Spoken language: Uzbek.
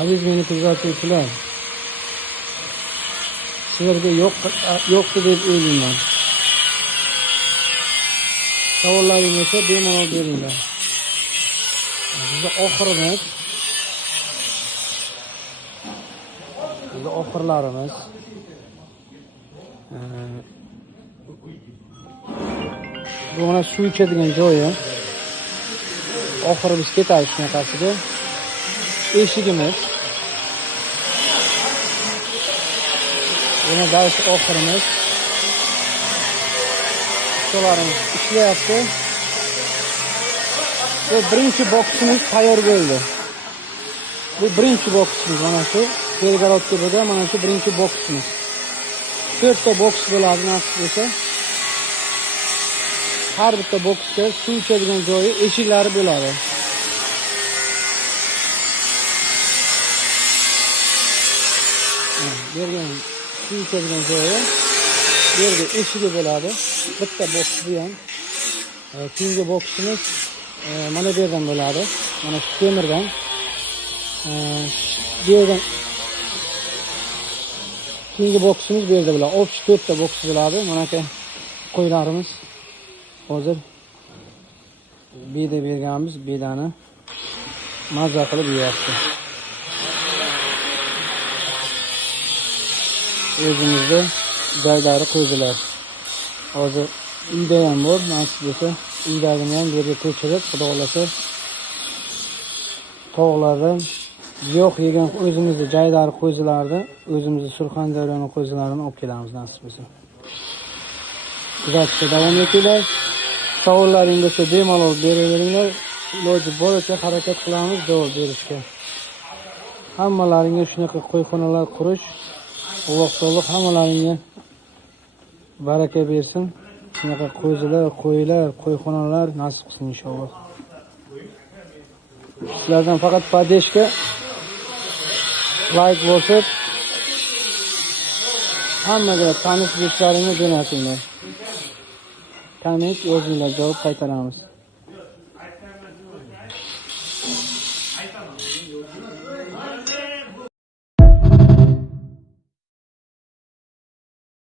Aziz meni kuzatuvchilar, sizlarga yo'qdi deb o'ylayman. Savollaringiz bo'lsa bemalol beringlar. Bizda oxirlarimiz. Bu mana suv ichadigan joyi. Oxiri biz ketamiz shunaqasiga. Eshigimiz. Yana dars oxirimiz. Ustolarimiz ishlayapti. Bu birinchi boksimiz tayyor bo'ldi. Bu birinchi boksimiz mana shu. Belgorodda mana shu birinchi boksimiz. 4 ta boks bo'ladi nasib bo'lsa. Har bitta boksga suv ichadigan joyi, eshiklari bo'ladi. Bergan suv ichadigan joyi, bu yerda eshigi bo'ladi. Bitta boks bu ham. Keyingi boksimiz mana bu yerdan bo'ladi. Mana shu temirdan. Bu yerdan keyingi boksimiz bu yerda bo'ladi. Ofis 4 ta boks bo'ladi. Mana aka qo'ylarimiz hozir beda berganmiz, bedani mazza qilib yeyapti. O'zimizda joylari qo'ydilar. Hozir uyda ham bor, nasib bo'lsa uydagini ham bu yerga ko'chirib, xudo xolasa tog'lardan yo'q yegan o'zimizda joylari qo'ydilardi, o'zimizda Surxondaryoning qo'ydilarini olib kelamiz nasib bo'lsa. Kuzatishda davom etinglar. Savollaringiz bo'lsa bemalol beraveringlar. Iloji boricha harakat qilamiz javob berishga. Hammalaringga shunaqa qo'yxonalar qurish, Alloh taolo hammalaringga baraka bersin. Shunaqa qo'zilar, qo'ylar, qo'yxonalar nasib qilsin inshaalloh. Sizlardan faqat podeshga like bosib, hammaga tanish do'stlaringga jo'natinglar. Komment yozinglar, javob qaytaramiz.